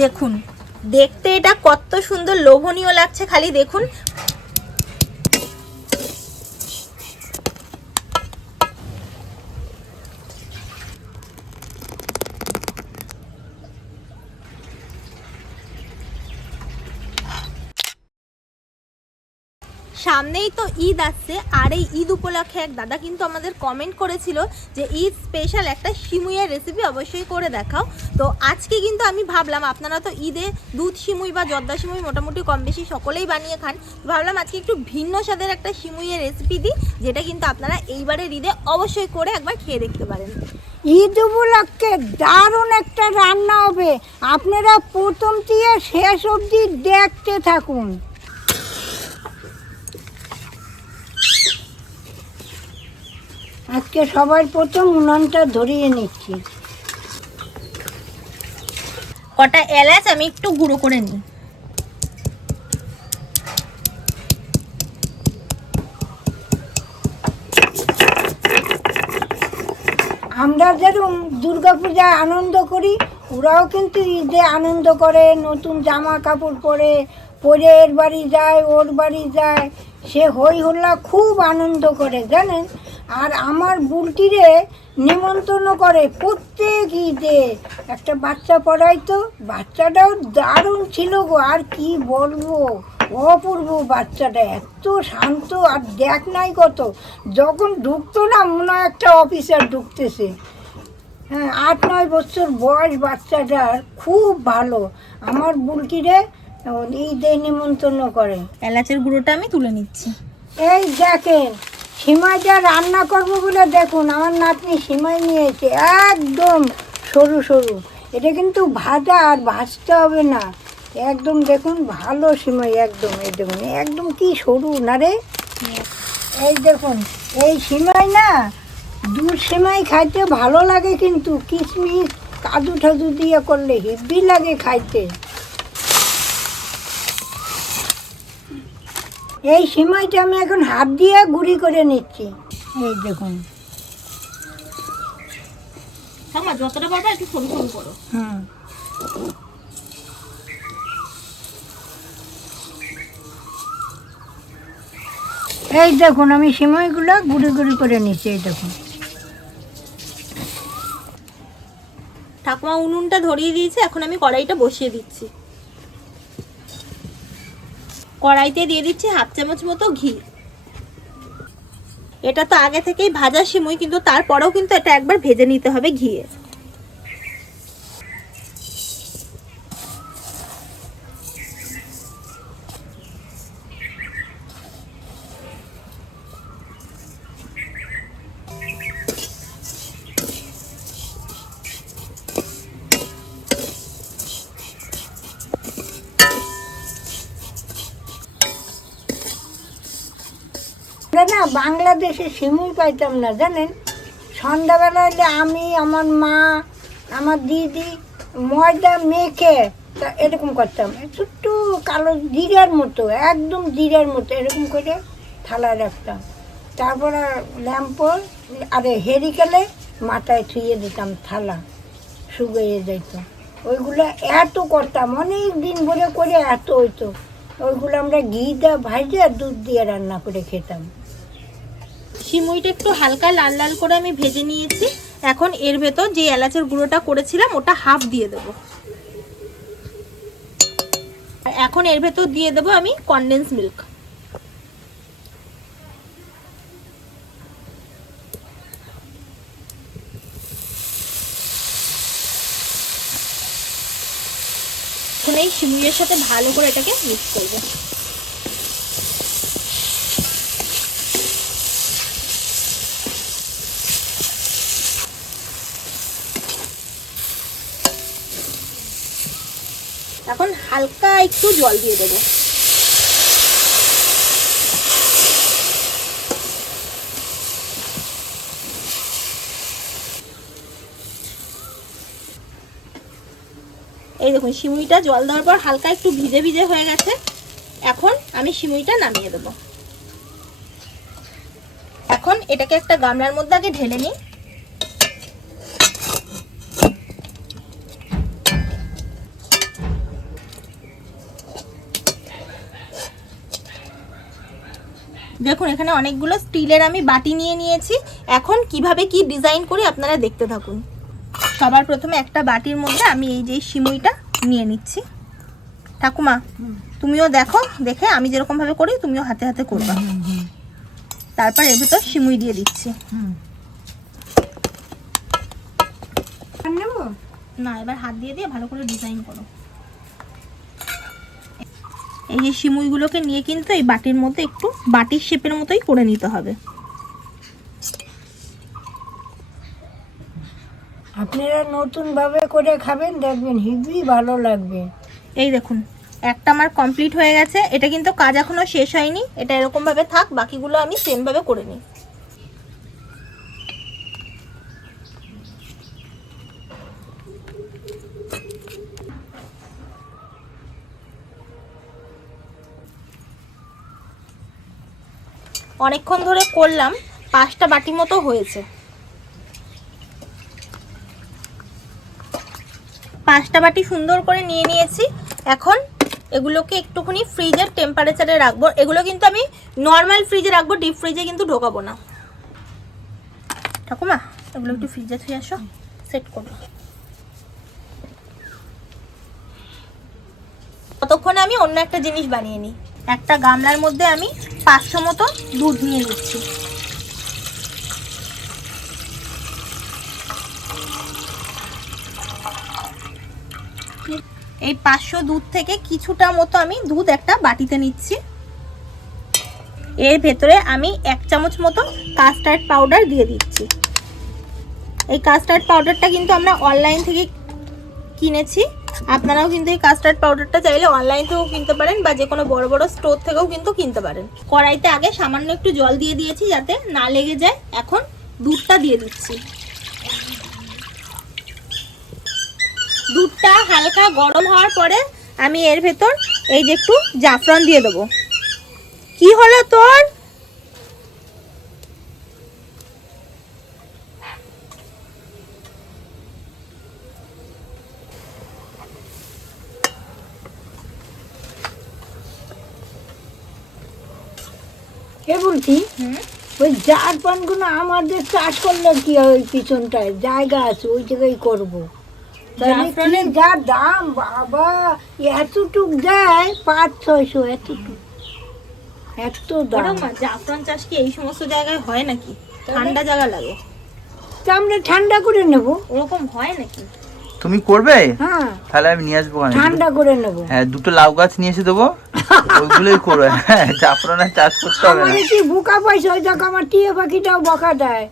দেখুন, দেখতে এটা কত সুন্দর লোভনীয় লাগছে, খালি দেখুন। সামনেই তো ঈদ আসছে, আর এই ঈদ উপলক্ষে এক দাদা কিন্তু আমাদের কমেন্ট করেছিল যে ঈদ স্পেশাল একটা সিমুইয়ের রেসিপি অবশ্যই করে দেখাও। তো আজকে কিন্তু আমি ভাবলাম, আপনারা তো ঈদে দুধ সিমুই বা জর্দা সিমুই মোটামুটি কম বেশি সকলেই বানিয়ে খান, ভাবলাম আজকে একটু ভিন্ন স্বাদের একটা সিমুইয়ের রেসিপি দিই, যেটা কিন্তু আপনারা এইবারের ঈদে অবশ্যই করে একবার খেয়ে দেখতে পারেন। ঈদ উপলক্ষে দারুণ একটা রান্না হবে, আপনারা প্রথম থেকে শেষ অবধি দেখতে থাকুন। আজকে সবার প্রথম উনানটা ধরিয়ে নিচ্ছি। কটা এলাচ আমি একটু গুঁড়ো করে নিই। আমরা যেরকম দুর্গাপূজায় আনন্দ করি, ওরাও কিন্তু ঈদে আনন্দ করে, নতুন জামা কাপড় পরে এর বাড়ি যায়, ওর বাড়ি যায়, সে হই হল্লা খুব আনন্দ করে জানেন। আর আমার বুলটিরে নিমন্ত্রণ করে প্রত্যেক ঈদে। একটা বাচ্চা পড়াইতো, বাচ্চাটাও দারুণ ছিল গো, আর কি বলবো, অপূর্ব বাচ্চাটা, এত শান্ত। আর দেখ নাই কত, যখন ঢুকতো না মনে হয় একটা অফিসার ঢুকতেছে। হ্যাঁ, 8-9 বছর বয়স বাচ্চাটার, খুব ভালো। আমার বুলটিরে ঈদে নিমন্ত্রণ করে। এলাচের গুঁড়োটা আমি তুলে নিচ্ছি। এই দেখেন, সিমাইটা রান্না করবো বলে দেখুন আমার নাতনি সিমাই নিয়েছে, একদম সরু সরু। এটা কিন্তু ভাজা আর ভাজতে হবে না, একদম দেখুন ভালো সিমাই, একদম। এই দেখুন একদম কি সরু না রে। এই দেখুন, এই সিমাই না, দুধ সিমাই খাইতে ভালো লাগে, কিন্তু কিশমিশ কাজু টাজু দিয়ে করলে হেব্বি লাগে খাইতে। এই সিমাইটা আমি এখন হাত দিয়ে গুঁড়ি করে নিচ্ছি। এই দেখুন, যতটা পারবে একটু সরু সরু করো। এই দেখুন আমি সিমাইগুলো গুঁড়ি গুঁড়ি করে নিচ্ছি। এই দেখুন, ঠাকুমা উনুনটা ধরিয়ে দিয়েছে, এখন আমি কড়াইটা বসিয়ে দিচ্ছি। কড়াইতে দিয়ে দিচ্ছি 1/2 চামচ মতো ঘি। এটা তো আগে থেকেই ভাজা সিমুই, কিন্তু তারপরেও কিন্তু এটা একবার ভেজে নিতে হবে ঘিয়ে। না বাংলাদেশে সিমুই পাইতাম না জানেন। সন্ধ্যাবেলা হলে আমি, আমার মা, আমার দিদি ময়দা মেখে তা এরকম করতাম, ছোট্ট কালো জিরার মতো, একদম জিরার মতো এরকম করে থালায় রাখতাম। তারপরে ল্যাম্পর আরে হেরিকেলে মাথায় ছুঁয়ে দিতাম, থালা শুকিয়ে যেত। ওইগুলো এত করতাম, অনেক দিন ভরে করে এত হইতো। ওইগুলো আমরা ঘি দিয়ে ভাজে আর দুধ দিয়ে রান্না করে খেতাম। সিমুইটা একটু হালকা লাল লাল করে আমি ভেজে নিয়েছি। এখন এর ভেতর যে এলাচের গুঁড়োটা করেছিলাম ওটা হাফ দিয়ে দেবো। আর এখন এর ভেতর দিয়ে দেবো আমি কনডেন্স মিল্ক। এখন এই সিমুইয়ের সাথে ভালো করে এটাকে মিক্স করবো। এখন হালকা একটু জল দিয়ে দেবো। এই দেখুন সিমুইটা জল দেওয়ার পর হালকা একটু ভিজে ভিজে হয়ে গেছে। এখন আমি সিমুইটা নামিয়ে দেবো। এখন এটাকে একটা গামলার মধ্যে আগে ঢেলে নিই। দেখুন এখানে অনেকগুলো স্টিলের আমি বাটি নিয়ে নিয়েছি। এখন কিভাবে কি ডিজাইন করি আপনারা দেখতে থাকুন। সবার প্রথমে একটা বাটির মধ্যে আমি এই যে সিমুইটা নিয়ে নিচ্ছি। ঠাকুমা তুমিও দেখো, দেখে আমি যেরকম ভাবে করি তুমিও হাতে হাতে করবা। তারপর এর ভিতর সিমুই দিয়ে দিচ্ছি। না, এবার হাত দিয়ে দিয়ে ভালো করে ডিজাইন করো। এই যে সিমুইগুলোকে নিয়ে কিন্তু এই বাটির মধ্যে একটু বাটির শেপের মতোই করে নিতে হবে। আপনারা নতুন ভাবে করে খাবেন, দেখবেন হেভি ভালো লাগবে। এই দেখুন একটা আমার কমপ্লিট হয়ে গেছে। এটা কিন্তু কাজ এখনো শেষ হয়নি, এটা এরকম ভাবে থাক, বাকিগুলো আমি সেম ভাবে করে নিই। অনেকক্ষণ ধরে করলাম, 5টা বাটি মতো হয়েছে। 5টা বাটি সুন্দর করে নিয়ে নিয়েছি। এখন এগুলোকে একটুখানি ফ্রিজের টেম্পারেচারে রাখবো। এগুলো কিন্তু আমি নর্মাল ফ্রিজে রাখবো, ডিপ ফ্রিজে কিন্তু ঢোকাবো না। ঠাকুমা এগুলো একটু ফ্রিজে থুয়ে আসো, সেট করো। ততক্ষণে আমি অন্য একটা জিনিস বানিয়ে নিই। একটা গামলার মধ্যে আমি 500 মতো দুধ নিয়ে নিচ্ছি। এই 500 দুধ থেকে কিছুটা মতো আমি দুধ একটা বাটিতে নিচ্ছি। এর ভেতরে আমি 1 চামচ মতো কাস্টার্ড পাউডার দিয়ে দিচ্ছি। এই কাস্টার্ড পাউডারটা কিন্তু আমরা অনলাইন থেকে কিনেছি। আপনারাও কিন্তু এই কাস্টার্ড পাউডারটা চাইলে অনলাইন থেকেও কিনতে পারেন বা যে কোনো বড় বড় স্টোর থেকেও কিন্তু কিনতে পারেন। কড়াইতে আগে সামান্য একটু জল দিয়ে দিয়েছি যাতে না লেগে যায়। এখন দুধটা দিয়ে দিচ্ছি। দুধটা হালকা গরম হওয়ার পরে আমি এর ভেতর এই যে একটু জাফরান দিয়ে দেবো। কি হলো তোর? কে বলছি, ওই জারপানগুলো আমাদের চাষ করলে কি হয়, ওই পিছনটায় জায়গা আছে, ওই জায়গায় করবো। জাফরানের যা দাম বাবা, এতটুক দেয় 500-600, এতটুক, এত দাম। জাফরান চাষ কি এই সমস্ত জায়গায় হয় নাকি? ঠান্ডা জায়গা লাগে। তা আমরা ঠান্ডা করে নেব। ওরকম হয় নাকি? তুমি করবে? হ্যাঁ, তাহলে আমি নিয়ে আসবো। ঠান্ডা করে নেব। হ্যাঁ, 2টো লাউ গাছ নিয়ে এসে দেবো, ওইগুলোই করবে। হ্যাঁ, জাফরানের চাষ করতে হবে না। আমার কি বোকা পয়সা, ওই দেখো আমার টিয়া পাখিটাও বকা দেয়।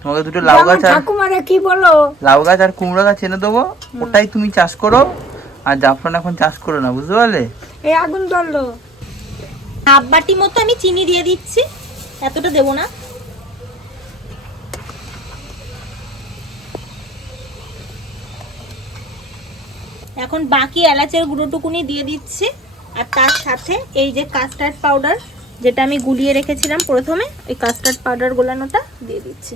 তোমাকে 2টো লাউ গাছ আর ঠাকুমারা কি বলো, লাউ গাছ আর কুমড়ো গাছ এনে দেবো, ওটাই তুমি চাষ করো। আর জাফরান এখন চাষ করো না, বুঝতে পারলে? এই আগুন ধরলো। হাফ বাটি মতো আমি চিনি দিয়ে দিচ্ছি, এতটা দেবো না। এখন বাকি এলাচের গুঁড়োটুকুনি দিয়ে দিচ্ছি। আর তার সাথে এই যে কাস্টার্ড পাউডার যেটা আমি গুলিয়ে রেখেছিলাম প্রথমে, ওই কাস্টার্ড পাউডার গোলানোটা দিয়ে দিচ্ছি।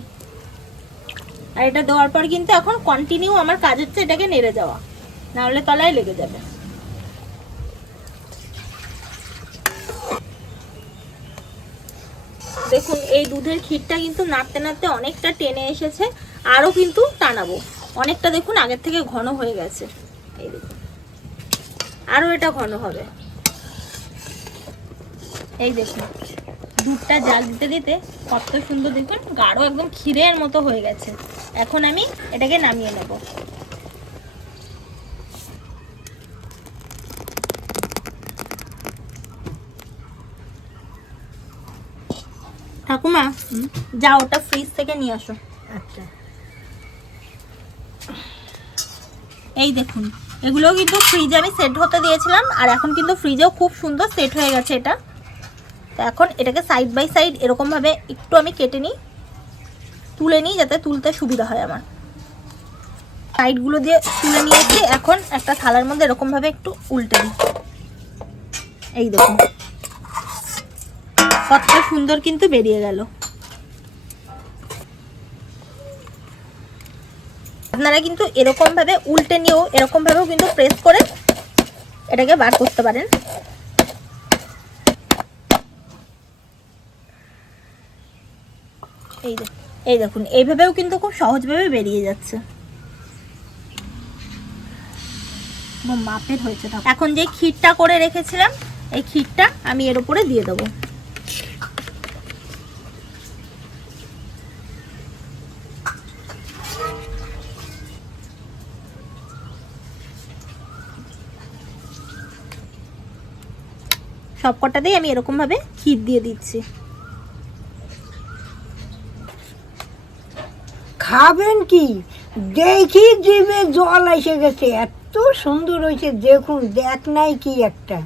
আর এটা দেওয়ার পর কিন্তু এখন কন্টিনিউ আমার কাজ হচ্ছে এটাকে নেড়ে যাওয়া, না হলে তলায় লেগে যাবে। দেখুন এই দুধের ক্ষীরটা কিন্তু নাড়তে নাড়তে অনেকটা টেনে এসেছে, আরও কিন্তু টানাবো অনেকটা। দেখুন আগের থেকে ঘন হয়ে গেছে, এই দেখুন আরও এটা ঘন হবে। এই দেখুন দুধটা জাল দিতে দিতে কত সুন্দর, দেখুন গাঢ় একদম ক্ষীরের মতো হয়ে গেছে। এখন আমি এটাকে নামিয়ে নেব। ঠাকুমা যাও ওটা ফ্রিজ থেকে নিয়ে আসো। আচ্ছা, এই দেখুন এগুলোও কিন্তু ফ্রিজে আমি সেট হতে দিয়েছিলাম, আর এখন কিন্তু ফ্রিজেও খুব সুন্দর সেট হয়ে গেছে এটা। তো এখন এটাকে সাইড বাই সাইড এরকমভাবে একটু আমি কেটে নিই, তুলে নিই যাতে তুলতে সুবিধা হয় আমার। সাইডগুলো দিয়ে তুলে নিয়েছি। এখন একটা থালার মধ্যে এরকমভাবে একটু উল্টে দিই। এই দেখুন কত সুন্দর কিন্তু বেরিয়ে গেল। আপনারা কিন্তু এরকমভাবে উল্টে নিয়েও এরকমভাবেও কিন্তু প্রেস করে এটাকে বার করতে পারেন। এই দেখুন এইভাবেও কিন্তু খুব সহজভাবে বেরিয়ে যাচ্ছে। মাপের হয়েছে। এখন যে ক্ষীরটা করে রেখেছিলাম এই ক্ষীরটা আমি এর উপরে দিয়ে দেবো। সবকটাতেই আমি এরকম ভাবে ক্ষীর দিয়ে দিচ্ছি। খাবেন কি দেখি জিভে জল এসে গেছে, এত সুন্দর হয়েছে দেখুন, দেখ নাই কি একটা।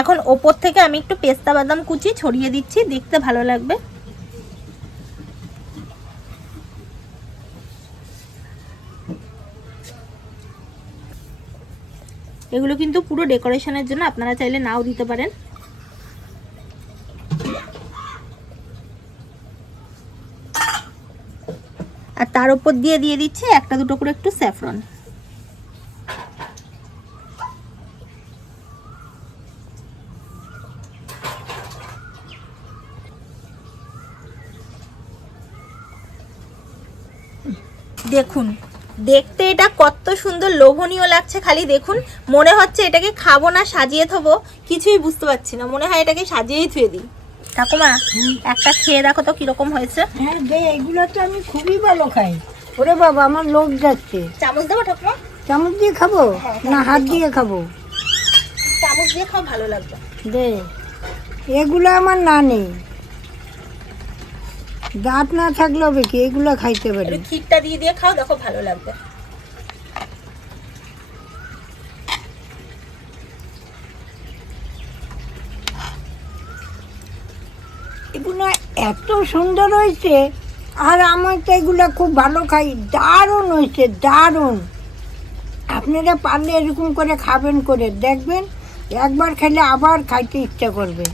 এখন ওপর থেকে আমি একটু পেস্তা বাদাম কুচি ছড়িয়ে দিচ্ছি, দেখতে ভালো লাগবে। এগুলো কিন্তু পুরো ডেকোরেশনের জন্য, আপনারা চাইলে নাও দিতে পারেন। আর তার উপর দিয়ে দিচ্ছি একটা দুটো করে একটু স্যাফরন। দেখুন দেখতে এটা কত সুন্দর লোভনীয় লাগছে, খালি দেখুন মনে হচ্ছে এটাকে খাবো না সাজিয়ে থবো, কিছুই বুঝতে পারছি না, মনে হয় এটাকে সাজিয়েই থুয়ে দিই। ঠাকুমা একটা খেয়ে দেখো তো কিরকম হয়েছে। হ্যাঁ দে, এগুলো তো আমি খুবই ভালো খাই। ওরে বাবা আমার লোভ যাচ্ছে। চামচ দেবো ঠাকুমা? চামচ দিয়ে খাবো না হাত দিয়ে খাবো? চামচ দিয়ে খাও, ভালো লাগবে। দে, এগুলো আমার না নেই, দাঁত না থাকলেও হবে কি, এগুলো খাইতে পারি। ক্ষীরটা দিয়ে দিয়ে খাও, দেখো ভালো লাগবে। এগুলো এত সুন্দর হয়েছে, আর আমার তো এগুলো খুব ভালো খাই, দারুণ হয়েছে দারুণ। আপনারা পারলে এরকম করে খাবেন, করে দেখবেন, একবার খেলে আবার খাইতে ইচ্ছা করবে।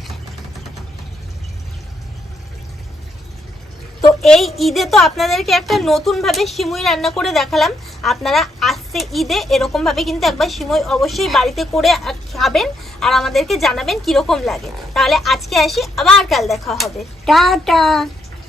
তো এই ঈদে তো আপনাদেরকে একটা নতুন ভাবে সিমুই রান্না করে দেখালাম। আপনারা আসছে ঈদে এরকম ভাবে কিন্তু একবার সিমুই অবশ্যই বাড়িতে করে খাবেন আর আমাদেরকে জানাবেন কিরকম লাগে। তাহলে আজকে আসি, আবার কাল দেখা হবে। টাটা।